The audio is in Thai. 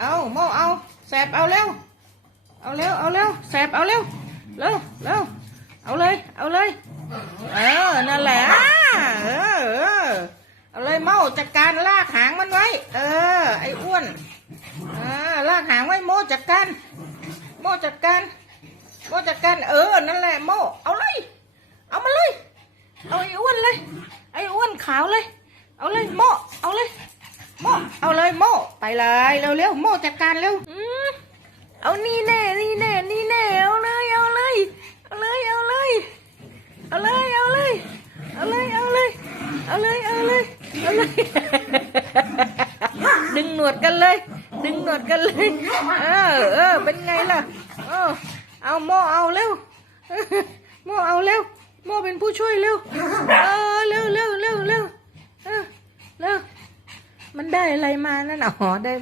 เอาโมเอาแสบเอาเร็ว เอาเร็ว เอาเร็วแสบเอาเร็ว เร็วเร็วเอาเลย เอาเลย เออ นั่นแหละเออเออเอาเลยเมาจัดการลากหางมันไว้ เออ ไอ้อ้วนเออลากหางไว้โมจัดการ โมจัดการโมจัดการ เออ นั่นแหละโม เอาเลย เอามาเลย เอาไอ้อ้วนเลย ไอ้อ้วนขาวเลย เอาเลยโม เอาเลย โมเอาเลยโมไปเลยเร็วเร็วๆโมจัดการเร็วเอานี่แน่นี่แน่นี่แน่เอาเลยเอาเลยเอาเลยเอาเลยเอาเลยเอาเลยเอาเลยเอาเลยเอาเลยเอาเลยเอาเลยดึงหนวดกันเลย ดึงหนวดกันเลยเออเออเป็นไงล่ะเออเอาโมเอาเร็วโมเอาเร็วโมเป็นผู้ช่วยเร็วเออเร็วเร็วเร็วเร็วเออเร็ว มันได้อะไรมานั่นอ๋อได้